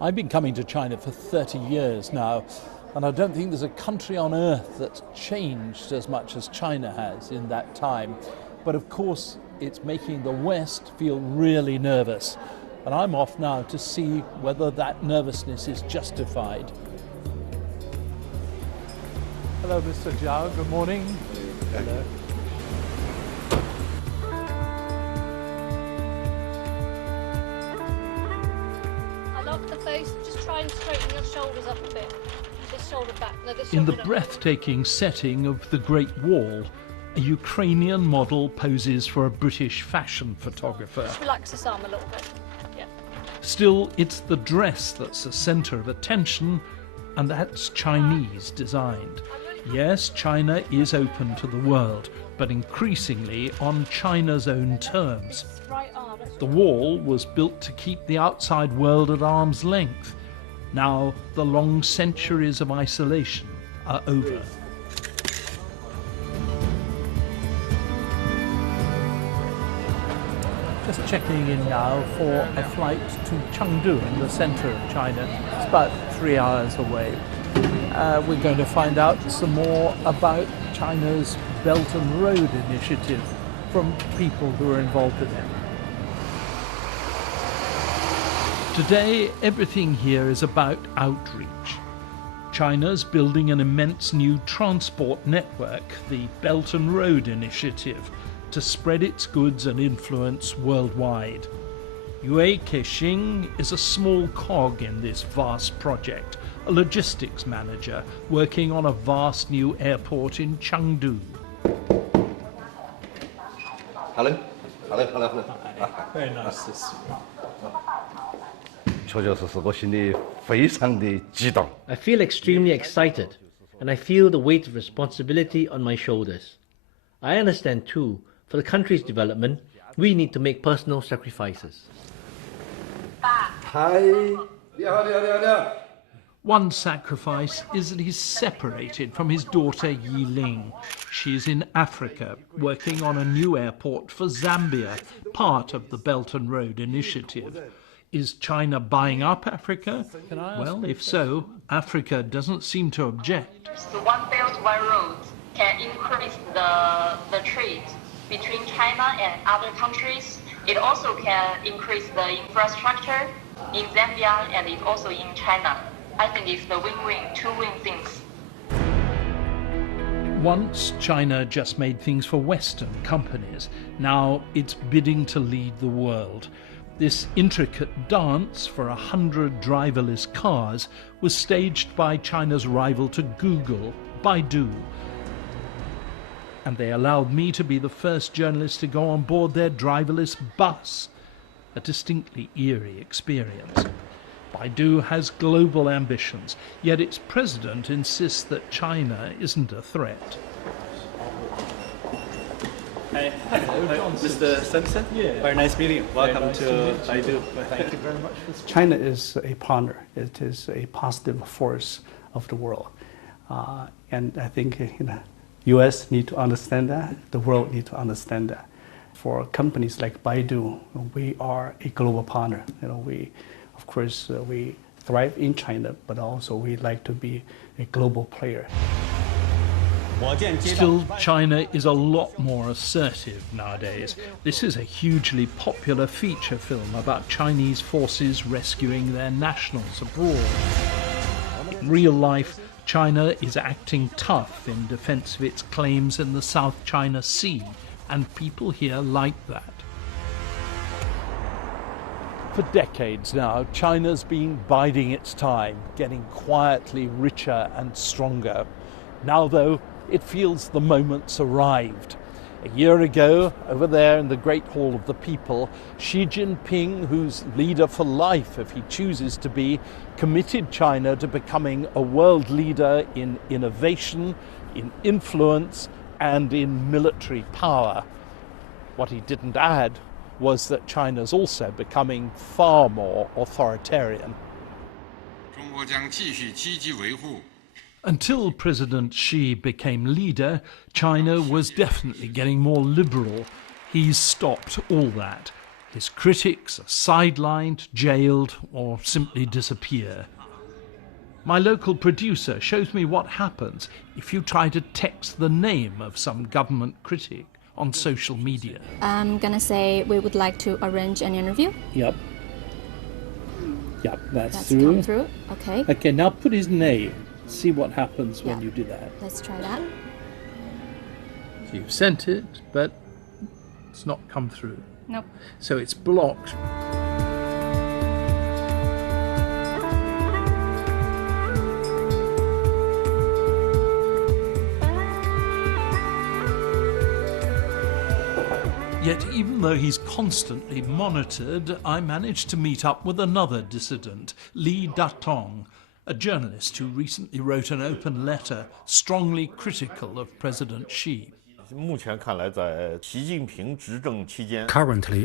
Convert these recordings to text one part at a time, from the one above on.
I've been coming to China for 30 years now, and I don't think there's a country on earth that's changed as much as China has in that time. But of course, it's making the West feel really nervous. And I'm off now to see whether that nervousness is justified. Hello, Mr. Zhao. Good morning. Hello. I love the face. Just try and straighten your shoulders up a bit. This shoulder back. No, this In the shoulder down. breathtaking setting of the Great Wall, a Ukrainian model poses for a British fashion photographer. Just relax this arm a little bit. Yeah. Still, it's the dress that's the centre of attention, and that's Chinese designed. Yes, China is open to the world, but increasingly on China's own terms. Right arm. The wall was built to keep the outside world at arm's length. Now, the long centuries of isolation are over. Just checking in now for a flight to Chengdu in the centre of China. It's about 3 hours away. We're going to find out some more about China's Belt and Road Initiative from people who are involved in it. Today, everything here is about outreach. China's building an immense new transport network, the Belt and Road Initiative, to spread its goods and influence worldwide. Yue Kexing is a small cog in this vast project, a logistics manager working on a vast new airport in Chengdu. Hello. Very nice to see you. I feel extremely excited, and I feel the weight of responsibility on my shoulders. I understand too, for the country's development, we need to make personal sacrifices. Hi. One sacrifice is that he's separated from his daughter Yiling. She is in Africa, working on a new airport for Zambia, part of the Belt and Road Initiative. Is China buying up Africa? Well, if so, Africa doesn't seem to object. The One Belt, One Road can increase the trade between China and other countries. It also can increase the infrastructure in Zambia and it also in China. I think it's the win-win, two-win things. Once China just made things for Western companies. Now it's bidding to lead the world. This intricate dance for 100 driverless cars was staged by China's rival to Google, Baidu. And they allowed me to be the first journalist to go on board their driverless bus. A distinctly eerie experience. Baidu has global ambitions, yet its president insists that China isn't a threat. Hi, Mr. Simpson. Yeah. Very nice meeting you. Welcome nice to to meet you. Baidu. Thank you very much. China is a partner. It is a positive force of the world. And I think U.S. need to understand that. The world need to understand that. For companies like Baidu, we are a global partner. Of course, we thrive in China, but also we like to be a global player. Still, China is a lot more assertive nowadays. This is a hugely popular feature film about Chinese forces rescuing their nationals abroad. In real life, China is acting tough in defense of its claims in the South China Sea, and people here like that. For decades now, China's been biding its time, getting quietly richer and stronger. Now, though, it feels the moment's arrived. A year ago, over there in the Great Hall of the People, Xi Jinping, who's leader for life if he chooses to be, committed China to becoming a world leader in innovation, in influence, and in military power. What he didn't add was that China's also becoming far more authoritarian. Until President Xi became leader, China was definitely getting more liberal. He's stopped all that. His critics are sidelined, jailed, or simply disappear. My local producer shows me what happens if you try to text the name of some government critic on social media. I'm gonna say we would like to arrange an interview. Yep. Yep, That's come through. Okay. Okay, now put his name. See what happens when you do that. Let's try that. You've sent it, but it's not come through. Nope. So it's blocked. Yet even though he's constantly monitored, I managed to meet up with another dissident, Li Datong, a journalist who recently wrote an open letter strongly critical of President Xi. Currently,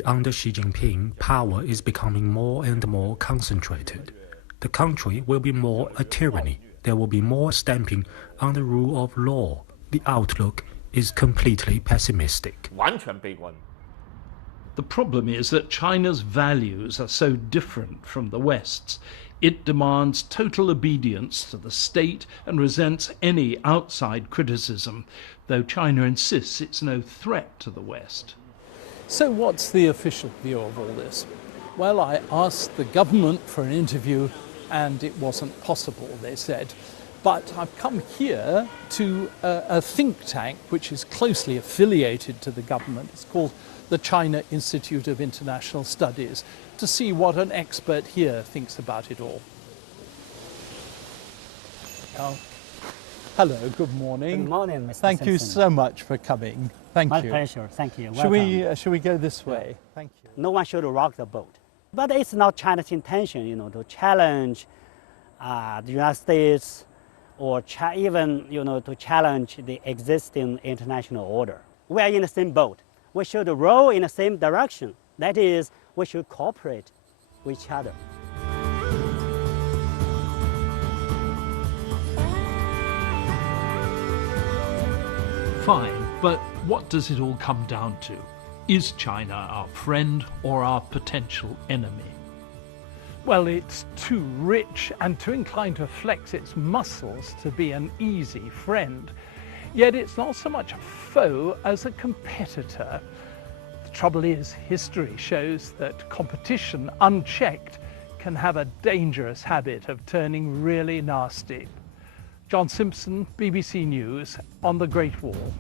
under Xi Jinping, power is becoming more and more concentrated. The country will be more a tyranny. There will be more stamping on the rule of law. The outlook is completely pessimistic. The problem is that China's values are so different from the West's. It demands total obedience to the state and resents any outside criticism, though China insists it's no threat to the West. So what's the official view of all this? Well, I asked the government for an interview and it wasn't possible, they said. But I've come here to a think tank which is closely affiliated to the government. It's called the China Institute of International Studies, to see what an expert here thinks about it all. Hello, good morning. Good morning, Mr. Thank you Simpson. so much for coming. Thank My you. pleasure. Thank you. Should we go this way? Thank you. No one should rock the boat. But it's not China's intention, to challenge the United States or even, to challenge the existing international order. We are in the same boat. We should row in the same direction. That is, we should cooperate with each other. Fine, but what does it all come down to? Is China our friend or our potential enemy? Well, it's too rich and too inclined to flex its muscles to be an easy friend. Yet it's not so much a foe as a competitor. The trouble is, history shows that competition, unchecked, can have a dangerous habit of turning really nasty. John Simpson, BBC News, on the Great Wall.